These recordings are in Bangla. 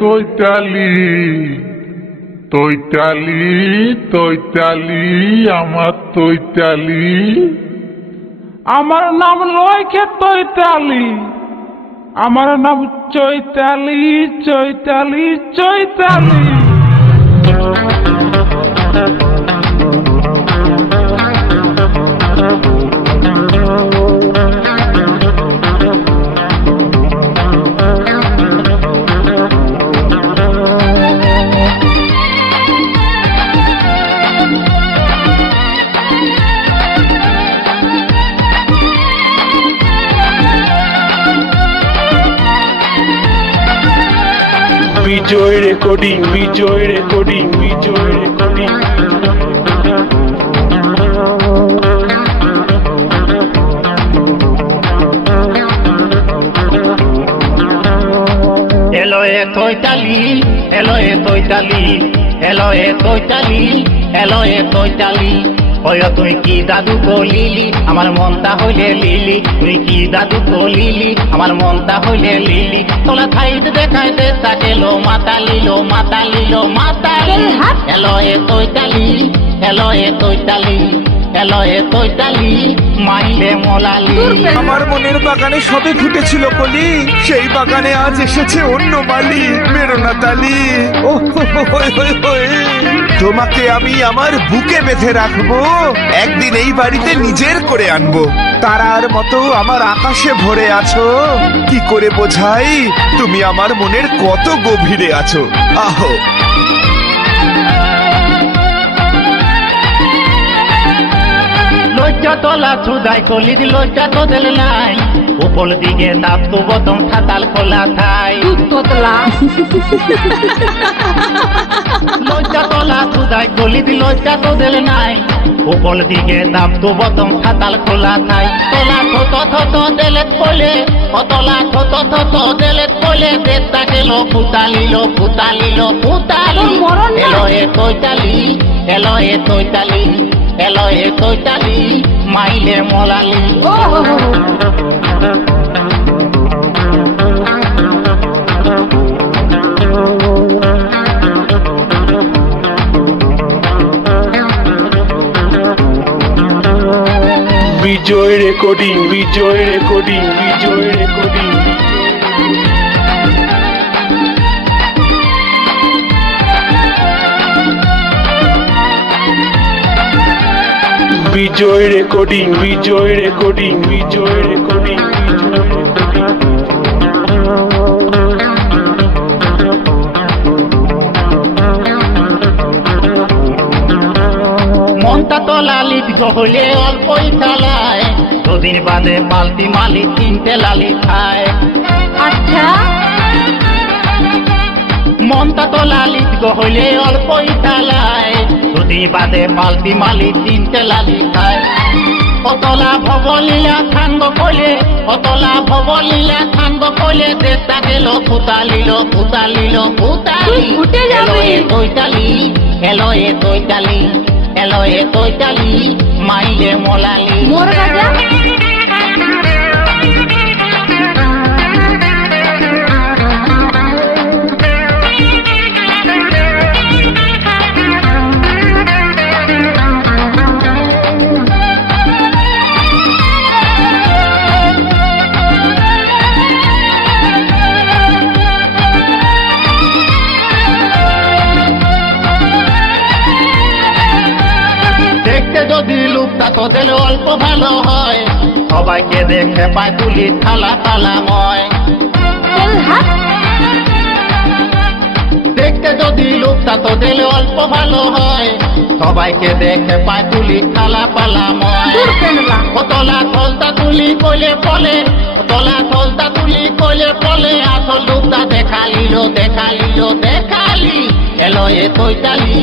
তৈতালি তৈতালি তৈতালি আমার তৈতালি, আমার নাম লয়কে তৈতালি, আমার নাম চৈতালি চৈতালি চৈতালি। বিজয় রেকর্ডিং, বিজয় রেকর্ডিং, বিজয় রেকর্ডিং। এলো এ তৈতালি, এলো এ তৈতালি, এলো এ তৈতালি, এলো এ তৈতালি। ওই তুই কি দাদু কলিলি, আমার মনটা হইলে লিলি। তুই কি দাদু কলিলি, আমার মনটা হইলে লিলি। তোলা খাইতে দেখাইতে তাকে লো মাতালি, লো মাতালি, লো মাতালি। এলো এ তৈতালি, এলো এ তৈতালি, এলো এ তৈতালি, মাইলে মোলালি। আমার মনের বাগানে সবে ফুটেছিল কলি, সেই বাগানে আজ এসেছে অন্য মালি। মেরোনা তালি, ও তোমাকে আমি আমার বুকে বেঁধে রাখবো, একদিন এই বাড়িতে নিজের করে আনবো। তারার মতো আমার আকাশে ভরে আছো, কি করে বোঝাই তুমি আমার মনের কত গভীরে আছো। আহো লজ্জা তোলা চুদাই কলি লজ্জা তো দিল নাই, উপর দিকে তাপ তো বতম খাতাল খোলা থাই। লজ্জা তোলা চুদাই কলি লজ্জা তো দিল নাই, উপর দিকে তাপ তো বতম খাতাল খোলা থাই। তোলা থত থত দেলেত বলে, ও তোলা থত থত দেলেত বলে, দেশটা গেল ফুতালিল ফুতালিল ফুতালি। এলো এ তৈতালি, এলো এ তৈতালি, এলো এ তৈতালি, মাইলে মোলালি। বিজয় রেকর্ডিং, বিজয় রেকর্ডিং, বিজয় রেকর্ডিং। বিজয় রেকর্ডিং, বিজয় রেকর্ডিং, বিজয় রেকর্ডিং, বিজয় রেকর্ডিং। মনটা তো লালিত হলে অল্পই চালায়, দুদিন বাদে পাল্টি মালি তিনটে লালি খায়। আচ্ছা মনটা তো লালিত হলে অল্পই চালায়, দুদিন বাদে পাল্টি মালি তিনটে লালি খায়। অতলা ভবলীলা থাঙ্গ কলে, অতলা ভবলীলা থাঙ্গ কলে, দেশটা গেল ফুতালিল ফুতালিল ফুতালি। এলো এ তৈতালি, এলো এ তৈতালি, এলো এ তৈতালি, মাইলে মোলালি। যদি লুকটা তো দিলে অল্প ভালো হয়, সবাইকে দেখে পায় তুলি থালা থালাময়। দেখতে যদি লুকটা তো দিলে অল্প ভালো হয়, সবাইকে দেখে পায় তুলি থালা পালাময়। কতলা থলতা তুলি কইলে বলে, কতলা থলতা তুলি কইলে বলে, আসল লুকটা দেখালিল দেখালিল দেখালি। এলো এ তৈতালি,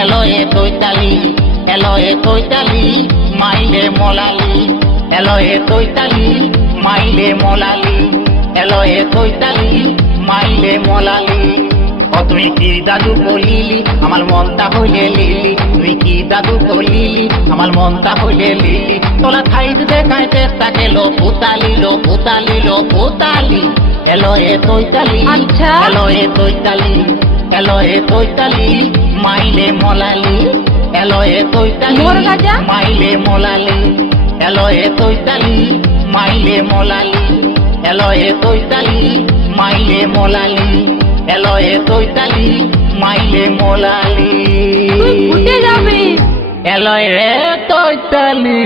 এলো এ তৈতালি, এলো এ তৈতালি, মাইলে মোলালি। এলো এ তৈতালি, মাইলে মোলালি, এলো এ তৈতালি, মাইলে মোলালি। ও তুই কি দাদু কলিলি, আমার মনটা হইলে লিলি। তুই কি দাদু কলিলি, আমার মনটা হইলে লিলি। তোলা খাইতে দেখাইতে তাকে লো পুতালি, লো পুতালি, লো পুতালি। এলো এ তৈতালি আচ্ছা। এলো এ তৈতালি এলো এ তৈতালি মাইলে মলালি এলো এ তৈতালি মোর গাজা? মাইলে মলালি এলো এ তৈতালি মাইলে মলালি এলো এ তৈতালি মাইলে মলালি এলো এ তৈতালি মাইলে মলালি তুই ফুটে যাবে। এলো রে তৈতালি